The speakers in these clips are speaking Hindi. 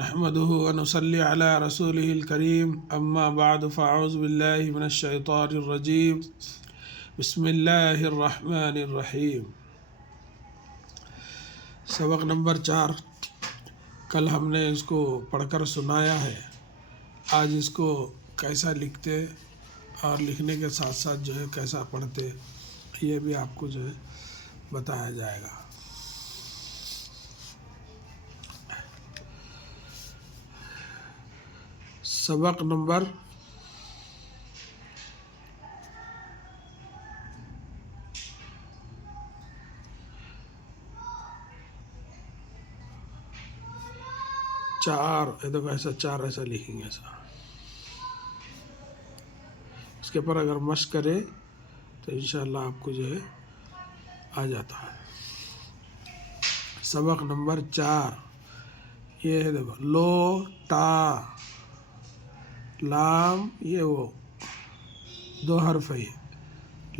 नहमदुहु व नुसल्ली अला रसूलिहिल करीम अम्मा बाद फ़अऊज़ु बिल्लाहि मिनश शैतानिर रजीम बिस्मिल्लाहिर रहमानिर रहीम। सबक नंबर 4। कल हमने इसको पढ़कर सुनाया है। आज इसको कैसा लिखते और लिखने के साथ साथ जो है कैसा पढ़ते, ये भी आपको जो है बताया जाएगा। सबक नंबर 4। ये देखो ऐसा 4 ऐसा लिखेंगे ऐसा। इसके ऊपर अगर मश्क करे तो इंशाअल्लाह आपको जो है आ जाता है। सबक नंबर 4 ये है, देखो लो टा लाम, ये वो 2 हर्फ है।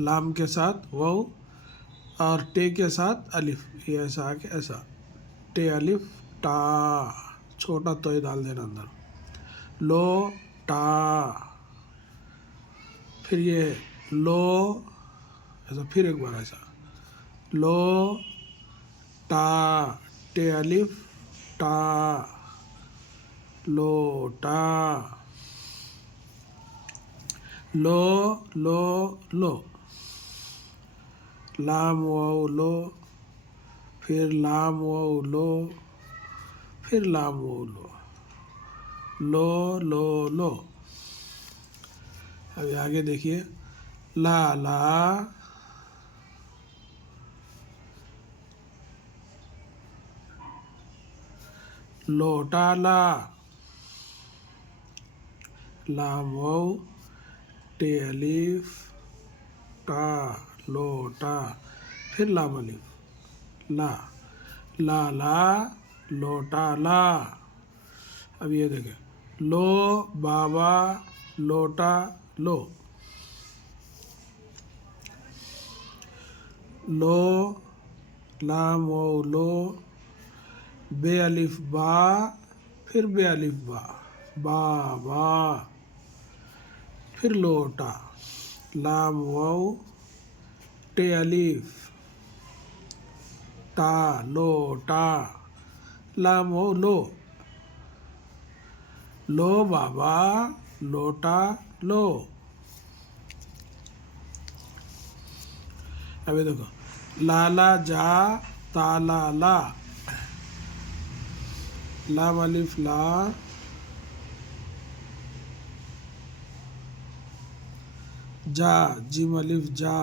लाम के साथ वो और टे के साथ अलिफ, ये ऐसा आके ऐसा टे अलिफ टा, छोटा तो ही डाल देना अंदर। लो टा, फिर ये लो ऐसा, फिर एक बार ऐसा लो टा टे अलिफ टा लो टा लो लो लो, लाम वाव लो, फिर लाम वाव लो, फिर लाम वाव लो, लो लो लो। अभी आगे देखिए, ला ला लोटा ला, लाम वाव टे अलिफ टा लोटा, फिर लाम अलिफ ला, ला ला लोटा ला। अब ये देखें, लो बाबा लोटा लो, लो लाम वाव लो, बे अलिफ बा, फिर बे अलिफ बा, बाबा, फिर लोटा, लाम वाव टे अलिफ टा लोटा, लाम वाव लो, लो बाबा लोटा लो। अभी देखो, लाला जा ताला ला, लाम अलिफ ला, जा जिम अलिफ जा,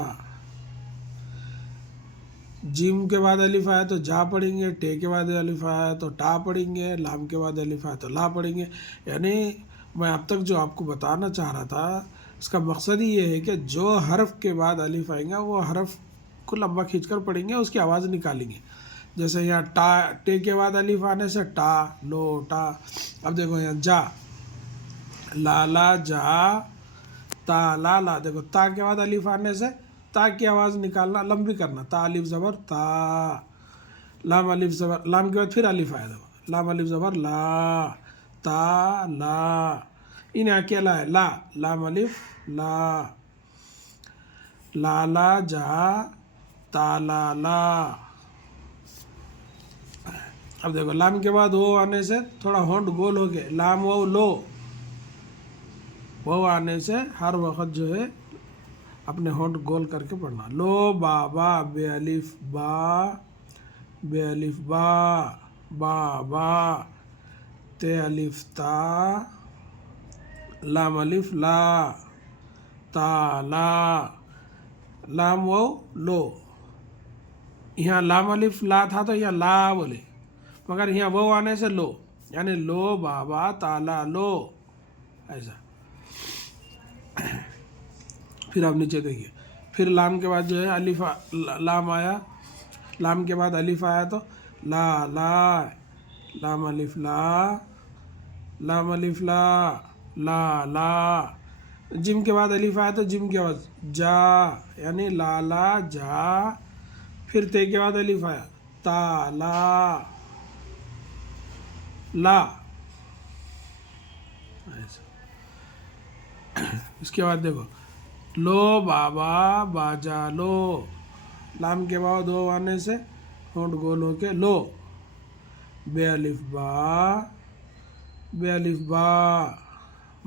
जिम के बाद अलिफ आया तो जा पढ़ेंगे, टे के बाद अलिफ आया तो टा पढ़ेंगे, लाम के बाद अलिफ आया तो ला पढ़ेंगे। यानी मैं अब तक जो आपको बताना चाह रहा था, इसका मकसद ही ये है कि जो हर्फ के बाद अलिफ आएगा वो हर्फ को लंबा खींचकर पढ़ेंगे, उसकी आवाज़ निकालेंगे। जैसे यहाँ टा, टे के बाद अलिफ आने से टा लो टा। अब देखो यहाँ जा, लाला जा ता ला ला, देखो ता के बाद अलिफ आने से ता की आवाज़ निकालना, लंबी करना, ता अलिफ ज़बर ता, लाम अलिफ ज़बर, लाम के बाद फिर अलिफ आया, देखो लाम अलिफ ज़बर ला, ता ला, इन अकेला है ला, लाम अलिफ ला, लाला जा ताला ला। अब देखो लाम के बाद वो आने से थोड़ा होंठ गोल हो गए, लाम वो लो, वो आने से हर वक्त जो है अपने होंठ गोल करके पढ़ना। लो बाबा बे अलिफ बा, बे अलिफ बा, बाबा, ते अलिफ ता, लाम अलिफ ला, ताला, लाम वो लो। यहाँ लाम अलिफ ला था तो यहाँ ला बोले, मगर यहाँ वो आने से लो, यानी लो बाबा ताला लो, ऐसा। फिर आप नीचे देखिए, फिर लाम के बाद जो है अलिफ लाम आया, लाम के बाद अलिफ आया तो ला ला, लाम अलिफ ला, लाम अलिफ ला, ला ला। जिम के बाद अलिफ आया तो जिम की आवाज़ जा, यानी ला ला जा। फिर ते के बाद अलिफ आया ता ला ला, इसके बाद देखो लो बाबा बाजा लो, लाम के बाद दो आने से होंठ गोल होके लो, बे अलिफ बा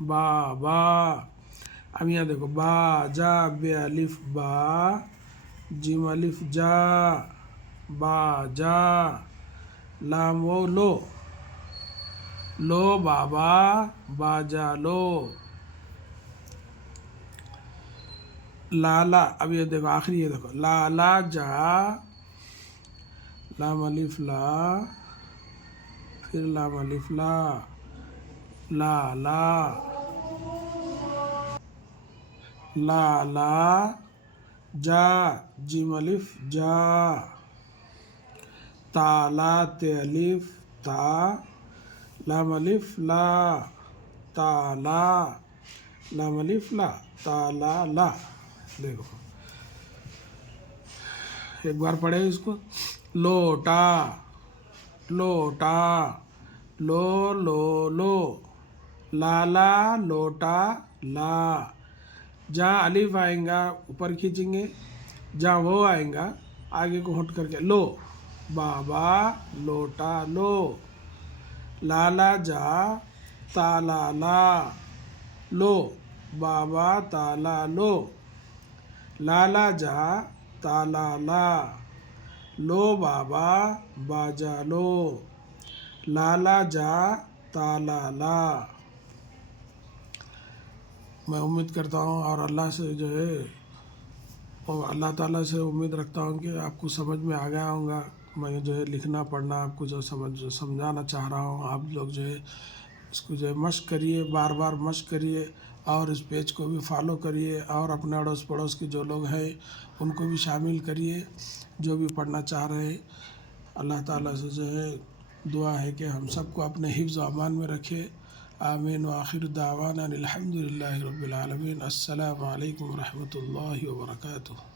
बा बा। अब यहाँ देखो बा जा, बे अलिफ बा, जिम अलिफ जा, बा जा, लाम वो लो बाबा बाजा लो, लाला। अब ये देखो आखिरी, ये देखो लाला जा, लाम अलिफ ला, फिर लाम अलिफ ला, ला ला, ला ला जा, जिम अलिफ जा, ताला ते अलिफ ता, लाम अलिफ ला, ताला, लाम अलिफ ला, ताला ला। देखो एक बार पढ़े इसको, लोटा लोटा, लो लो लो, लाला लोटा ला। जहाँ अलिफ आएगा ऊपर खींचेंगे, जहाँ वो आएगा आगे को होट करके लो, बाबा लोटा लो, लाला जा ताला ला, लो बाबा ताला लो, लाला जा ताला ला, लो बाबा बाजा लो, लाला जा ताला ला। मैं उम्मीद करता हूँ और अल्लाह से जो है, और अल्लाह ताला से उम्मीद रखता हूँ कि आपको समझ में आ गया होगा। मैं जो है लिखना पढ़ना आपको जो समझाना चाह रहा हूँ, आप लोग जो है इसको जो है मश्क करिए, बार बार मश्क करिए, और इस पेज को भी फॉलो करिए, और अपने अड़ोस पड़ोस के जो लोग हैं उनको भी शामिल करिए जो भी पढ़ना चाह रहे हैं। अल्लाह ताला से जो है दुआ है कि हम सबको अपने हिफ्ज़ व अमान में रखे। आमीन व आखिर दावाना अनिल हम्दुलिल्लाहि रब्बिल आलमीन। अस्सलामु अलैकुम व रहमतुल्लाहि व बरकातुहू।